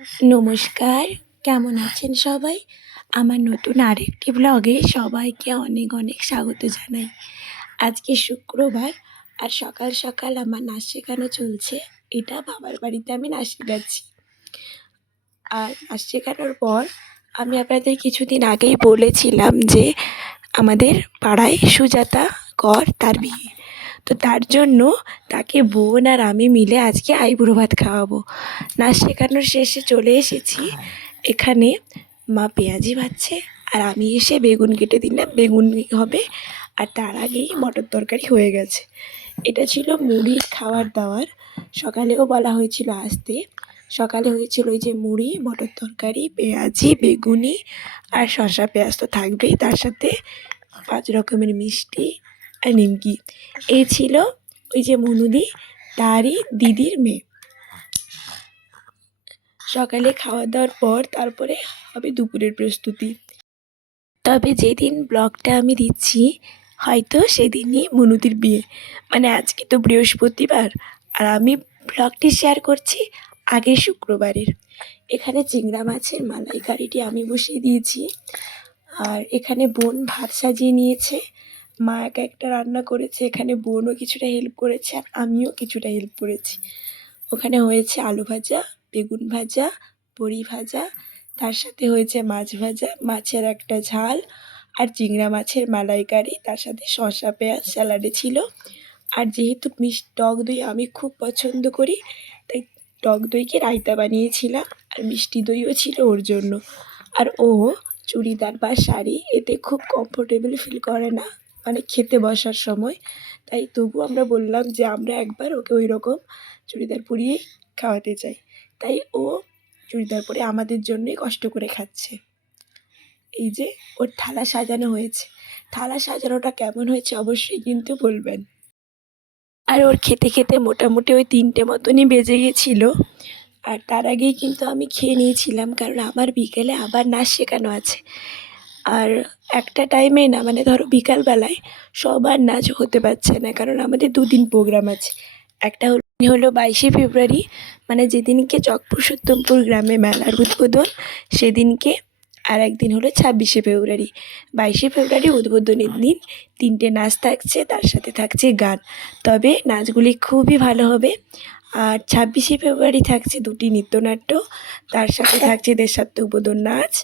নমস্কার, কেমন আছেন সবাই? আমার নতুন আরেকটি ব্লগে সবাইকে অনেক অনেক স্বাগত জানাই। আজকে শুক্রবার আর সকাল সকাল আমার নাচ শেখানো চলছে। এটা বাবার বাড়িতে আমি নাচ শেখাচ্ছি। আর নাচ শেখানোর পর আমি আপনাদের কিছুদিন আগেই বলেছিলাম যে আমাদের পাড়ায় সুজাতা কর তার বিয়ে। তো তার জন্য তাকে বোন আর আমি মিলে আজকে আইবুড়ো ভাত খাওয়াবো। নাচ শেখানোর শেষে চলে এসেছি। এখানে মা পেঁয়াজি ভাজছে আর আমি এসে বেগুন কেটে দিলাম, বেগুন হবে। আর তার আগেই মটর তরকারি হয়ে গেছে। এটা ছিল মুড়ির খাবার দাবার। সকালেও বলা হয়েছিল আসতে। সকালে হয়েছিল ওই যে মুড়ি, মটর তরকারি, পেঁয়াজি, বেগুনি আর শসা পেঁয়াজ তো থাকবেই, তার সাথে 5 রকমের মিষ্টি আর নিমকি। এই ছিল ওই যে মনুদি, তারই দিদির মেয়ে। সকালে খাওয়া দাওয়ার পর তারপরে হবে দুপুরের প্রস্তুতি। তবে যেদিন ব্লগটা আমি দিচ্ছি হয়তো সেদিনই মনুদির বিয়ে, মানে আজকে তো বৃহস্পতিবার আর আমি ব্লগটি শেয়ার করছি আগের শুক্রবারের। এখানে চিংড়া মাছের মালাইকারিটি আমি বসিয়ে দিয়েছি। আর এখানে বোন ভাত সাজিয়ে নিয়েছে। মা একা একটা রান্না করেছে, এখানে বোনও কিছুটা হেল্প করেছে আর আমিও কিছুটা হেল্প করেছি। ওখানে হয়েছে আলু ভাজা, বেগুন ভাজা, বড়ি ভাজা, তার সাথে হয়েছে মাছ ভাজা, মাছের একটা ঝাল আর চিংড়া মাছের মালাইকারি, তার সাথে শসা পেঁয়াজ স্যালাডে ছিল। আর যেহেতু টক দই আমি খুব পছন্দ করি, তাই টক দইকে রায়তা বানিয়েছিলাম আর মিষ্টি দইও ছিল ওর জন্য। আর ও চুড়িদার বা শাড়ি এতে খুব কমফোর্টেবল ফিল করে না, মানে খেতে বসার সময়। তাই তবু আমরা বললাম যে আমরা একবার ওকে ওই রকম চুড়িদার পরিয়েই খাওয়াতে চাই। তাই ও চুড়িদার পরে আমাদের জন্যই কষ্ট করে খাচ্ছে। এই যে ওর থালা সাজানো হয়েছে। থালা সাজানোটা কেমন হয়েছে অবশ্যই কিন্তু বলবেন। আর ওর খেতে খেতে মোটামুটি ওই 3টে মতনই বেজে গেছিলো। আর তার আগেই কিন্তু আমি খেয়ে নিয়েছিলাম, কারণ আমার বিকেলে আবার নাচ শেখানো আছে। আর একটা টাইমে না, মানে ধরো বিকালবেলায় সবার নাচ হতে পারছে না, কারণ আমাদের 2 দিন প্রোগ্রাম আছে। একটা হলো 22শে ফেব্রুয়ারি, মানে যেদিনকে চকপুরুষোত্তমপুর গ্রামে মেলার উদ্বোধন সেদিনকে। আর একদিন হলো 26শে ফেব্রুয়ারি। 22শে ফেব্রুয়ারি উদ্বোধনের দিন 3টে নাচ থাকছে, তার সাথে থাকছে গান। তবে নাচগুলি খুবই ভালো হবে। আর 26শে ফেব্রুয়ারি থাকছে 2টি নৃত্যনাট্য, তার সাথে থাকছে দেশাত্মবোধন নাচ,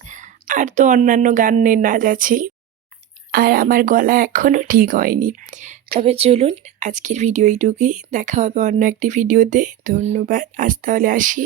আর তো অন্যান্য গানের নাচ আছেই। আর আমার গলা এখনও ঠিক হয়নি। তবে চলুন আজকের ভিডিও এইটুকুই, দেখা হবে অন্য একটি ভিডিওতে। ধন্যবাদ, আজ তাহলে আসি।